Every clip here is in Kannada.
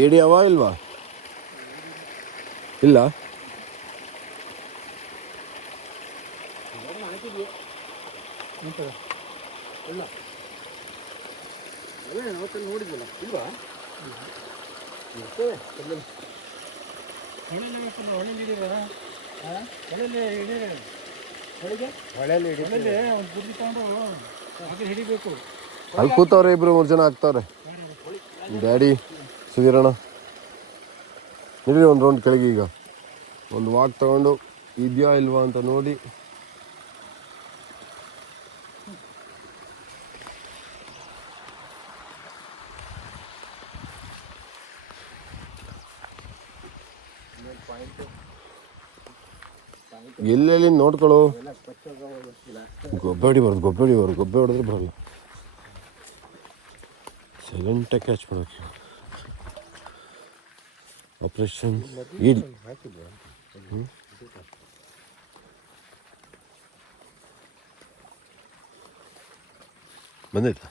ಏಡಿ ಅವ ಇಲ್ವಾ? ಇಲ್ಲ. ನೋಡಿದ್ವಲ್ಲ ಇಲ್ವಾ? ಹಿಡಿಬೇಕು. ಅಲ್ಲಿ ಕೂತವ್ರೆ ಇಬ್ರು 3 ಜನ ಆಗ್ತಾವ್ರೆ. ಡ್ಯಾಡಿ, ಸುಧೀರಣ್ಣ. ನಡೀರಿ ಒಂದು ರೌಂಡ್ ಕೆಳಗೆ. ಈಗ ಒಂದು ವಾಕ್ ತಗೊಂಡು ಇದೆಯಾ ಇಲ್ವಾ ಅಂತ ನೋಡಿ. ಎಲ್ಲೆಲ್ಲಿ ನೋಡ್ಕೊಳ್ಳು. ಗೊಬ್ಬೆ ಹೊಡೆದ್ರೆ ಬರಲ್ಲ. ಸೈಲೆಂಟಾಗಿ ಕ್ಯಾಚ್ ಮಾಡೋಕೆ. ಆಪರೇಷನ್ ಇಡಿ. ಬಂದೈತಾ?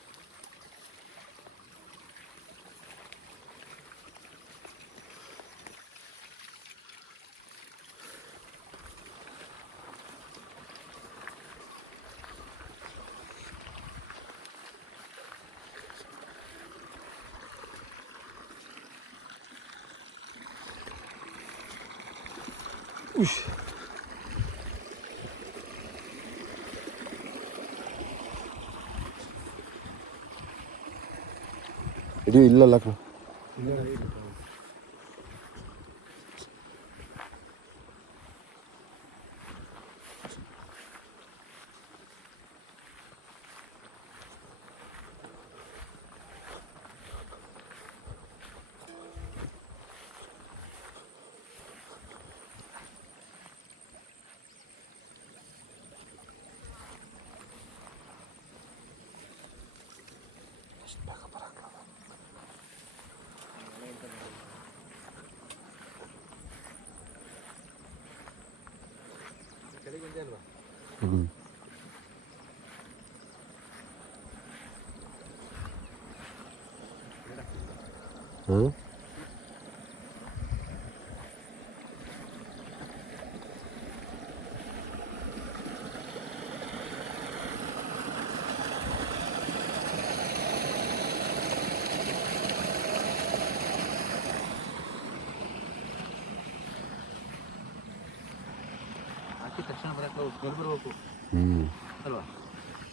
ಇದು ಇಲ್ಲಲ್ಲ.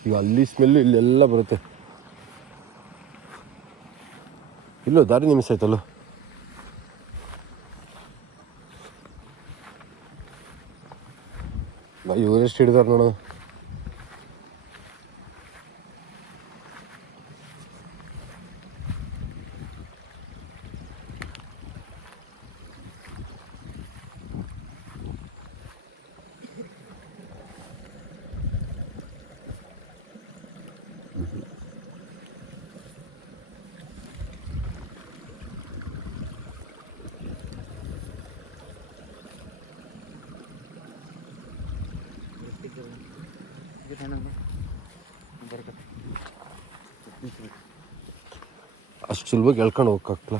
ಈಗ ಅಲ್ಲಿ ಸ್ಮೆಲ್ಲು ಇಲ್ಲೆಲ್ಲ ಬರುತ್ತೆ. ಇಲ್ಲೋ ದಾರಿ ನಿಮಿಷ ಆಯ್ತಲ್ಲ. ಇವರೆಷ್ಟು ಹಿಡಿದಾರೆ ನೋಡೋಣ. ಅಷ್ಟು ಸುಲಭವಾಗಿ ಎಳ್ಕೊಂಡು ಹೋಗಕ್ಕಾಗ್ತಲ್ಲ.